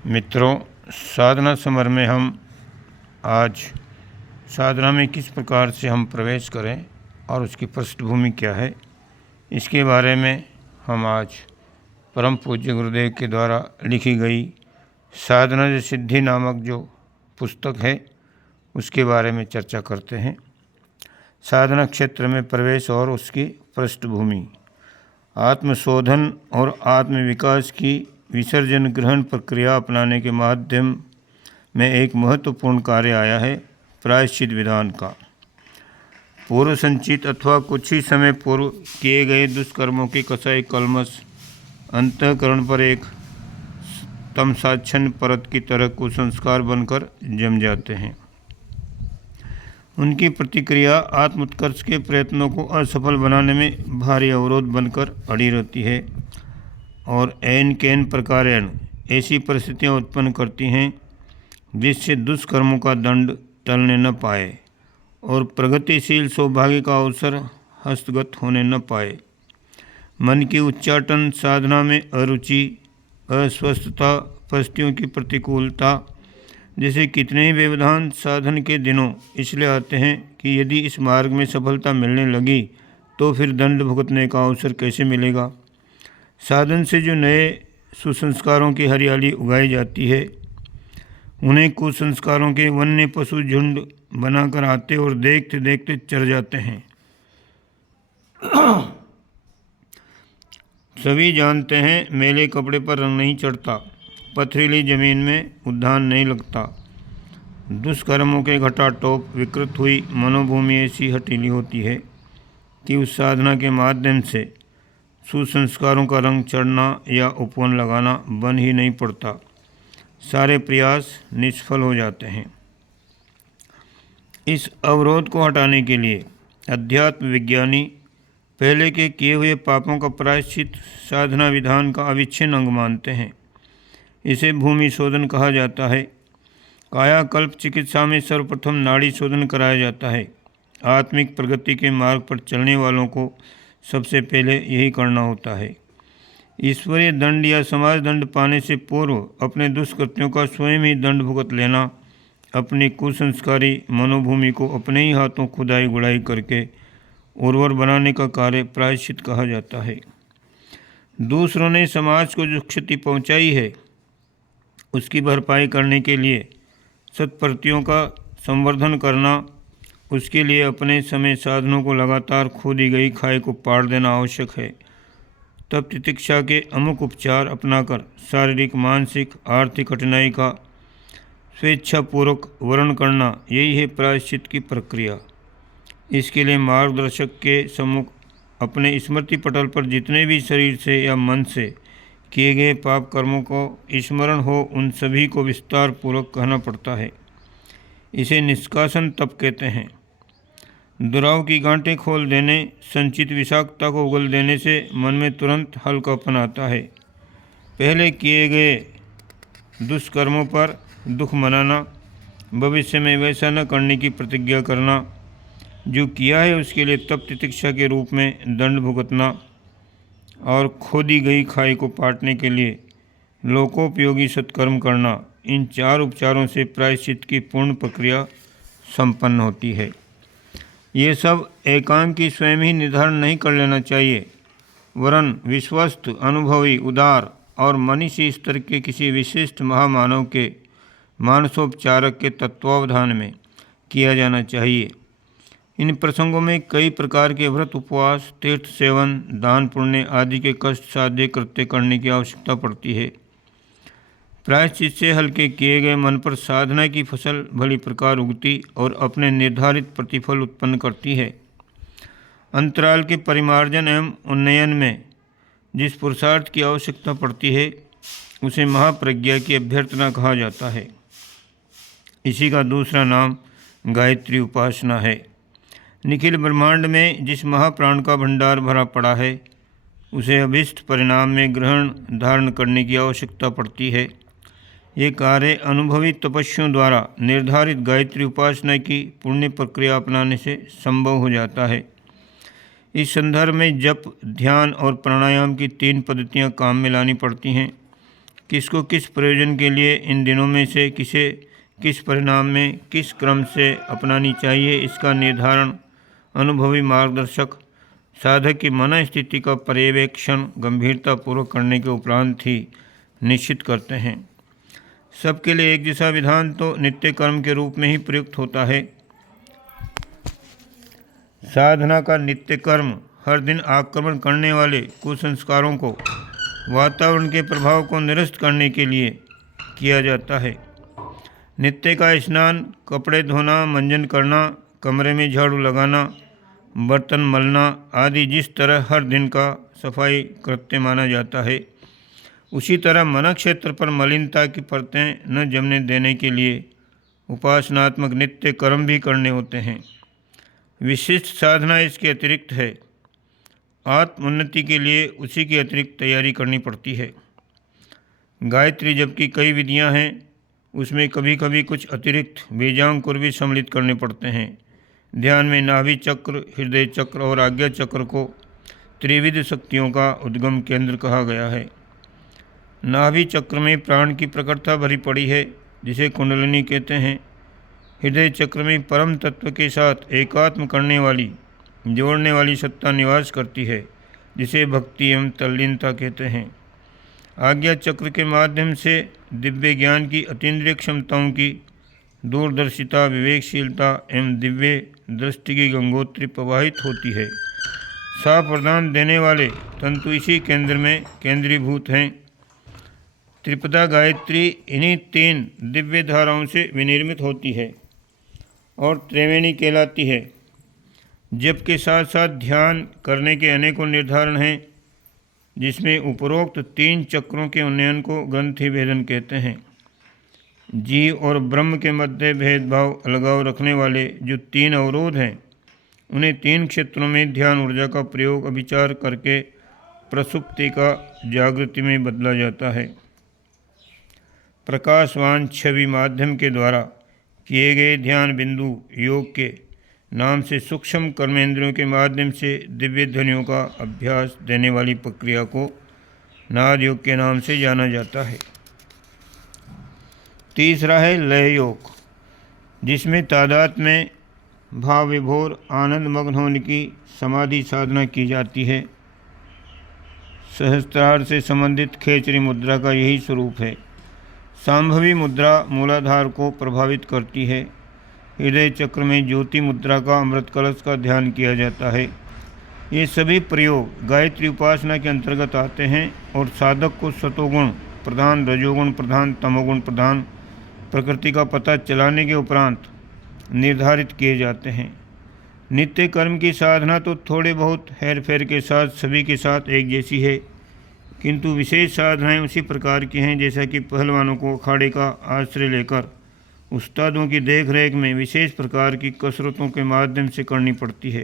मित्रों, साधना समर में हम आज साधना में किस प्रकार से हम प्रवेश करें और उसकी पृष्ठभूमि क्या है, इसके बारे में हम आज परम पूज्य गुरुदेव के द्वारा लिखी गई साधना से सिद्धि नामक जो पुस्तक है उसके बारे में चर्चा करते हैं। साधना क्षेत्र में प्रवेश और उसकी पृष्ठभूमि। आत्मशोधन और आत्मविकास की विसर्जन ग्रहण प्रक्रिया अपनाने के माध्यम में एक महत्वपूर्ण कार्य आया है प्रायश्चित विधान का। पूर्व संचित अथवा कुछ ही समय पूर्व किए गए दुष्कर्मों की कसाई कलमश अंतःकरण पर एक तमसाच्छन्न परत की तरह कुसंस्कार बनकर जम जाते हैं। उनकी प्रतिक्रिया आत्मोत्कर्ष के प्रयत्नों को असफल बनाने में भारी अवरोध बनकर अड़ी रहती है और ऐन कैन प्रकारेण ऐसी परिस्थितियां उत्पन्न करती हैं जिससे दुष्कर्मों का दंड टलने न पाए और प्रगतिशील सौभाग्य का अवसर हस्तगत होने न पाए। मन की उच्चाटन साधना में अरुचि, अस्वस्थता, परिस्थितियों की प्रतिकूलता जैसे कितने ही व्यवधान साधन के दिनों इसलिए आते हैं कि यदि इस मार्ग में सफलता मिलने लगी तो फिर दंड भुगतने का अवसर कैसे मिलेगा। साधन से जो नए सुसंस्कारों की हरियाली उगाई जाती है उन्हें कुसंस्कारों के वन्य पशु झुंड बनाकर आते और देखते देखते चर जाते हैं। सभी जानते हैं मैले कपड़े पर रंग नहीं चढ़ता, पथरीली जमीन में उद्यान नहीं लगता। दुष्कर्मों के घटाटोप विकृत हुई मनोभूमि ऐसी हटीली होती है कि उस साधना के माध्यम से सुसंस्कारों का रंग चढ़ना या उपवन लगाना बन ही नहीं पड़ता, सारे प्रयास निष्फल हो जाते हैं। इस अवरोध को हटाने के लिए अध्यात्म विज्ञानी पहले के किए हुए पापों का प्रायश्चित साधना विधान का अविच्छिन्न अंग मानते हैं। इसे भूमि शोधन कहा जाता है। कायाकल्प चिकित्सा में सर्वप्रथम नाड़ी शोधन कराया जाता है। आत्मिक प्रगति के मार्ग पर चलने वालों को सबसे पहले यही करना होता है। ईश्वरीय दंड या समाज दंड पाने से पूर्व अपने दुष्कृत्यों का स्वयं ही दंड भुगत लेना, अपनी कुसंस्कारी मनोभूमि को अपने ही हाथों खुदाई गुड़ाई करके उर्वर बनाने का कार्य प्रायश्चित कहा जाता है। दूसरों ने समाज को जो क्षति पहुंचाई है उसकी भरपाई करने के लिए सत्प्रतियों का संवर्धन करना, उसके लिए अपने समय साधनों को लगातार खोदी गई खाई को पाड़ देना आवश्यक है। तब तितिक्षा के अमुक उपचार अपनाकर शारीरिक, मानसिक, आर्थिक कठिनाई का स्वेच्छापूर्वक वर्ण करना, यही है प्रायश्चित की प्रक्रिया। इसके लिए मार्गदर्शक के सम्मुख अपने स्मृति पटल पर जितने भी शरीर से या मन से किए गए पाप कर्मों को स्मरण हो उन सभी को विस्तार पूर्वक कहना पड़ता है। इसे निष्कासन तप कहते हैं। दुराव की गांठें खोल देने, संचित विषाक्तता को उगल देने से मन में तुरंत हल्कापन आता है। पहले किए गए दुष्कर्मों पर दुख मनाना, भविष्य में वैसा न करने की प्रतिज्ञा करना, जो किया है उसके लिए तप तितिक्षा के रूप में दंड भुगतना और खोदी गई खाई को पाटने के लिए लोकोपयोगी सत्कर्म करना, इन चार उपचारों से प्रायश्चित की पूर्ण प्रक्रिया संपन्न होती है। ये सब एकांकी स्वयं ही निर्धारण नहीं कर लेना चाहिए, वरन विश्वस्त, अनुभवी, उदार और मनीषी स्तर के किसी विशिष्ट महामानव के मानसोपचारक के तत्वावधान में किया जाना चाहिए। इन प्रसंगों में कई प्रकार के व्रत, उपवास, तीर्थ सेवन, दान पुण्य आदि के कष्ट साध्य कृत्य करने की आवश्यकता पड़ती है। प्रायश्चित से हल्के किए गए मन पर साधना की फसल भली प्रकार उगती और अपने निर्धारित प्रतिफल उत्पन्न करती है। अंतराल के परिमार्जन एवं उन्नयन में जिस पुरुषार्थ की आवश्यकता पड़ती है उसे महाप्रज्ञा की अभ्यर्थना कहा जाता है। इसी का दूसरा नाम गायत्री उपासना है। निखिल ब्रह्मांड में जिस महाप्राण का भंडार भरा पड़ा है उसे अभीष्ट परिणाम में ग्रहण धारण करने की आवश्यकता पड़ती है। ये कार्य अनुभवी तपस्वियों द्वारा निर्धारित गायत्री उपासना की पुण्य प्रक्रिया अपनाने से संभव हो जाता है। इस संदर्भ में जप, ध्यान और प्राणायाम की 3 पद्धतियाँ काम में लानी पड़ती हैं। किसको किस प्रयोजन के लिए इन दिनों में से किसे किस परिणाम में किस क्रम से अपनानी चाहिए, इसका निर्धारण अनुभवी मार्गदर्शक साधक की मन स्थिति का पर्यवेक्षण गंभीरतापूर्वक करने के उपरांत ही निश्चित करते हैं। सबके लिए एक जैसा विधान तो नित्य कर्म के रूप में ही प्रयुक्त होता है। साधना का नित्य कर्म हर दिन आक्रमण करने वाले कुसंस्कारों को, वातावरण के प्रभाव को निरस्त करने के लिए किया जाता है। नित्य का स्नान, कपड़े धोना, मंजन करना, कमरे में झाड़ू लगाना, बर्तन मलना आदि जिस तरह हर दिन का सफाई कृत्य माना जाता है, उसी तरह मन क्षेत्र पर मलिनता की परतें न जमने देने के लिए उपासनात्मक नित्य कर्म भी करने होते हैं। विशिष्ट साधना इसके अतिरिक्त है। आत्मोन्नति के लिए उसी की अतिरिक्त तैयारी करनी पड़ती है। गायत्री जबकि कई विधियां हैं, उसमें कभी कभी कुछ अतिरिक्त बीजांकुर भी सम्मिलित करने पड़ते हैं। ध्यान में नाभि चक्र, हृदय चक्र और आज्ञा चक्र को त्रिविध शक्तियों का उद्गम केंद्र कहा गया है। नाभि चक्र में प्राण की प्रकटता भरी पड़ी है, जिसे कुंडलिनी कहते हैं। हृदय चक्र में परम तत्व के साथ एकात्म करने वाली, जोड़ने वाली सत्ता निवास करती है, जिसे भक्ति एवं तल्लीनता कहते हैं। आज्ञा चक्र के माध्यम से दिव्य ज्ञान की अतीन्द्रिय क्षमताओं की दूरदर्शिता, विवेकशीलता एवं दिव्य दृष्टि की गंगोत्री प्रवाहित होती है। साफ वरदान देने वाले तंतु इसी केंद्र में केंद्रीभूत हैं। त्रिपदा गायत्री इन्हीं 3 दिव्य धाराओं से विनिर्मित होती है और त्रिवेणी कहलाती है। जप के साथ साथ ध्यान करने के अनेकों निर्धारण हैं, जिसमें उपरोक्त 3 चक्रों के उन्नयन को ग्रंथि भेदन कहते हैं। जीव और ब्रह्म के मध्य भेदभाव अलगाव रखने वाले जो 3 अवरोध हैं, उन्हें 3 क्षेत्रों में ध्यान ऊर्जा का प्रयोग अभिचार करके प्रसुप्ति का जागृति में बदला जाता है। प्रकाशवान छवि माध्यम के द्वारा किए गए ध्यान बिंदु योग के नाम से सूक्ष्म कर्मेंद्रियों के माध्यम से दिव्य ध्वनियों का अभ्यास देने वाली प्रक्रिया को नाद योग के नाम से जाना जाता है। तीसरा है लय योग, जिसमें तादाद में भाव विभोर आनंद मग्न होने की समाधि साधना की जाती है। सहस्त्रार से संबंधित खेचरी मुद्रा का यही स्वरूप है। सांभवी मुद्रा मूलाधार को प्रभावित करती है। हृदय चक्र में ज्योति मुद्रा का, अमृत कलश का ध्यान किया जाता है। ये सभी प्रयोग गायत्री उपासना के अंतर्गत आते हैं और साधक को सतोगुण प्रधान, रजोगुण प्रधान, तमोगुण प्रधान प्रकृति का पता चलाने के उपरांत निर्धारित किए जाते हैं। नित्य कर्म की साधना तो थोड़े बहुत हेर फेर के साथ सभी के साथ एक जैसी है, किंतु विशेष साधनाएं उसी प्रकार की हैं जैसा कि पहलवानों को अखाड़े का आश्रय लेकर उस्तादों की देख रेख में विशेष प्रकार की कसरतों के माध्यम से करनी पड़ती है।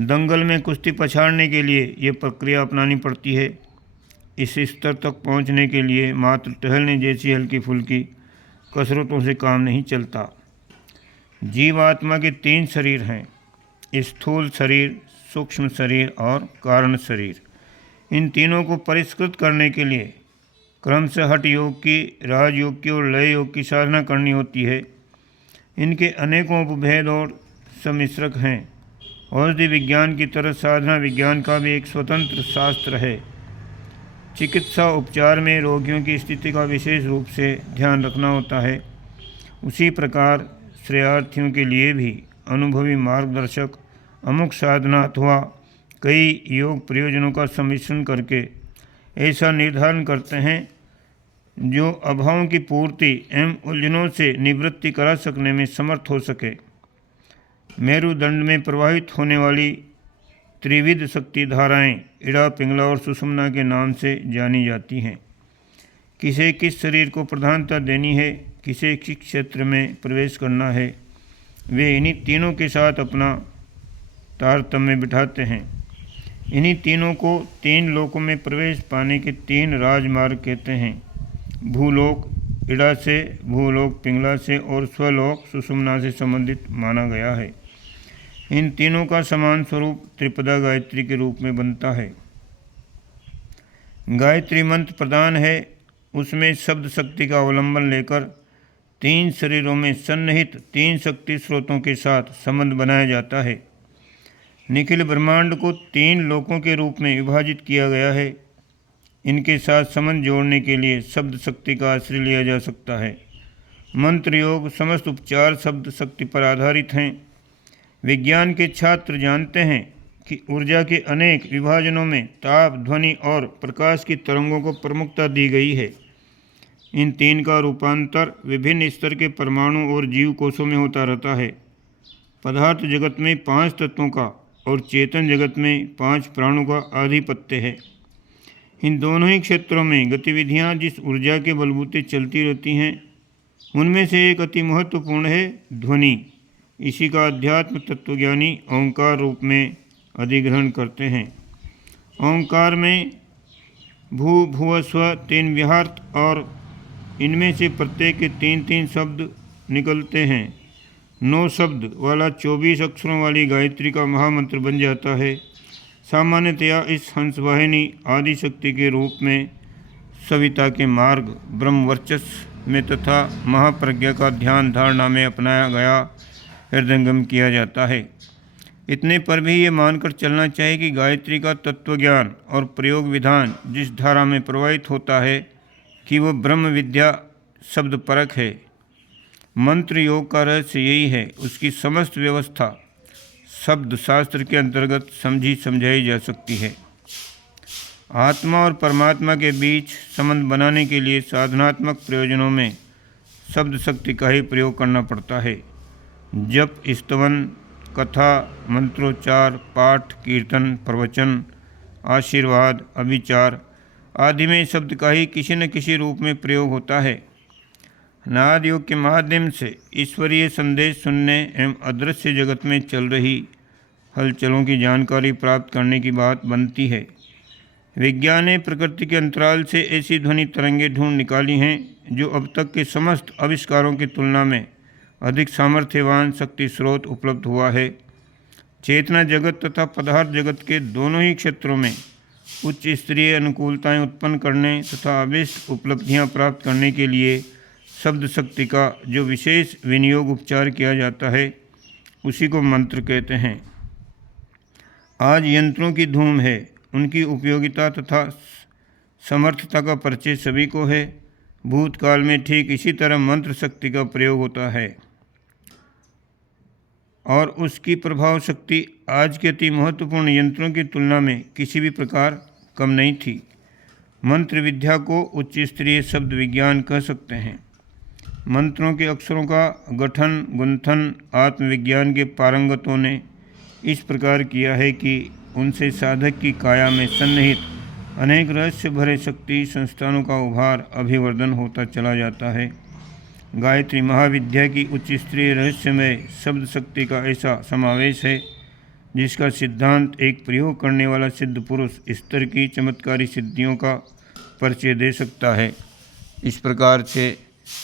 दंगल में कुश्ती पछाड़ने के लिए ये प्रक्रिया अपनानी पड़ती है। इस स्तर तक पहुंचने के लिए मात्र टहलने जैसी हल्की फुल्की कसरतों से काम नहीं चलता। जीवात्मा के 3 शरीर हैं, स्थूल शरीर, सूक्ष्म शरीर और कारण शरीर। इन तीनों को परिष्कृत करने के लिए क्रम से हठ योग की, राजयोग की और लय योग की साधना करनी होती है। इनके अनेकों उपभेद और सम्मिश्रक हैं। औषधि विज्ञान की तरह साधना विज्ञान का भी एक स्वतंत्र शास्त्र है। चिकित्सा उपचार में रोगियों की स्थिति का विशेष रूप से ध्यान रखना होता है। उसी प्रकार श्रेयार्थियों के लिए भी अनुभवी मार्गदर्शक अमुक साधना अथवा कई योग प्रयोजनों का सम्मिश्रण करके ऐसा निर्धारण करते हैं जो अभावों की पूर्ति एवं उलझनों से निवृत्ति करा सकने में समर्थ हो सके। मेरुदंड में प्रवाहित होने वाली त्रिविध शक्ति धाराएं इड़ा, पिंगला और सुषुम्ना के नाम से जानी जाती हैं। किसे किस शरीर को प्रधानता देनी है, किसे किस क्षेत्र में प्रवेश करना है, वे इन्हीं तीनों के साथ अपना तारतम्य बिठाते हैं। इन्हीं तीनों को 3 लोकों में प्रवेश पाने के 3 राजमार्ग कहते हैं। भूलोक इड़ा से, भूलोक पिंगला से और स्वलोक सुषुम्ना से संबंधित माना गया है। इन तीनों का समान स्वरूप त्रिपदा गायत्री के रूप में बनता है। गायत्री मंत्र प्रधान है उसमें शब्द शक्ति का अवलंबन लेकर 3 शरीरों में सन्निहित 3 शक्ति स्रोतों के साथ संबंध बनाया जाता है। निखिल ब्रह्मांड को 3 लोकों के रूप में विभाजित किया गया है। इनके साथ संबंध जोड़ने के लिए शब्द शक्ति का आश्रय लिया जा सकता है। मंत्र योग समस्त उपचार शब्द शक्ति पर आधारित हैं। विज्ञान के छात्र जानते हैं कि ऊर्जा के अनेक विभाजनों में ताप, ध्वनि और प्रकाश की तरंगों को प्रमुखता दी गई है। इन 3 का रूपांतर विभिन्न स्तर के परमाणु और जीव कोशों में होता रहता है। पदार्थ जगत में 5 तत्वों का और चेतन जगत में 5 प्राणों का आधिपत्य है। इन दोनों ही क्षेत्रों में गतिविधियाँ जिस ऊर्जा के बलबूते चलती रहती हैं, उनमें से एक अति महत्वपूर्ण है ध्वनि। इसी का अध्यात्म तत्वज्ञानी ओंकार रूप में अधिग्रहण करते हैं। ओंकार में भू भुव स्व 3 व्याहृत और इनमें से प्रत्येक के 3-3 शब्द निकलते हैं। 9 शब्द वाला 24 अक्षरों वाली गायत्री का महामंत्र बन जाता है। सामान्यतया इस हंसवाहिनी आदि शक्ति के रूप में सविता के मार्ग, ब्रह्मवर्चस्व में तथा महाप्रज्ञा का ध्यान धारणा में अपनाया गया हृदयंगम किया जाता है। इतने पर भी ये मानकर चलना चाहिए कि गायत्री का तत्वज्ञान और प्रयोग विधान जिस धारा में प्रवाहित होता है कि वह ब्रह्म विद्या शब्द परक है। मंत्र योग का रहस्य यही है। उसकी समस्त व्यवस्था शब्द शास्त्र के अंतर्गत समझी समझाई जा सकती है। आत्मा और परमात्मा के बीच संबंध बनाने के लिए साधनात्मक प्रयोजनों में शब्द शक्ति का ही प्रयोग करना पड़ता है। जप, स्तवन, कथा, मंत्रोच्चार, पाठ, कीर्तन, प्रवचन, आशीर्वाद, अभिचार आदि में शब्द का ही किसी न किसी रूप में प्रयोग होता है। नाद योग के माध्यम से ईश्वरीय संदेश सुनने एवं अदृश्य जगत में चल रही हलचलों की जानकारी प्राप्त करने की बात बनती है। विज्ञान ने प्रकृति के अंतराल से ऐसी ध्वनि तरंगें ढूंढ निकाली हैं जो अब तक के समस्त आविष्कारों की तुलना में अधिक सामर्थ्यवान शक्ति स्रोत उपलब्ध हुआ है। चेतना जगत तथा पदार्थ जगत के दोनों ही क्षेत्रों में उच्च स्तरीय अनुकूलताएं उत्पन्न करने तथा अभीष्ट उपलब्धियां प्राप्त करने के लिए शब्द शक्ति का जो विशेष विनियोग उपचार किया जाता है, उसी को मंत्र कहते हैं। आज यंत्रों की धूम है। उनकी उपयोगिता तथा समर्थता का परिचय सभी को है। भूतकाल में ठीक इसी तरह मंत्र शक्ति का प्रयोग होता है और उसकी प्रभाव शक्ति आज के अति महत्वपूर्ण यंत्रों की तुलना में किसी भी प्रकार कम नहीं थी। मंत्र विद्या को उच्च स्तरीय शब्द विज्ञान कह सकते हैं। मंत्रों के अक्षरों का गठन गुंथन आत्मविज्ञान के पारंगतों ने इस प्रकार किया है कि उनसे साधक की काया में सन्निहित अनेक रहस्य भरे शक्ति संस्थानों का उभार अभिवर्धन होता चला जाता है। गायत्री महाविद्या की उच्च स्तरीय रहस्यमय शब्द शक्ति का ऐसा समावेश है जिसका सिद्धांत एक प्रयोग करने वाला सिद्ध पुरुष स्तर की चमत्कारी सिद्धियों का परिचय दे सकता है। इस प्रकार से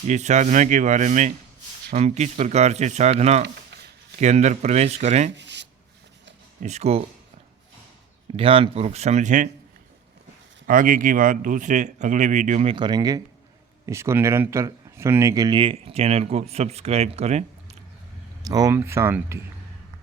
ये साधना के बारे में हम किस प्रकार से साधना के अंदर प्रवेश करें, इसको ध्यानपूर्वक समझें। आगे की बात दूसरे अगले वीडियो में करेंगे। इसको निरंतर सुनने के लिए चैनल को सब्सक्राइब करें। ओम शांति।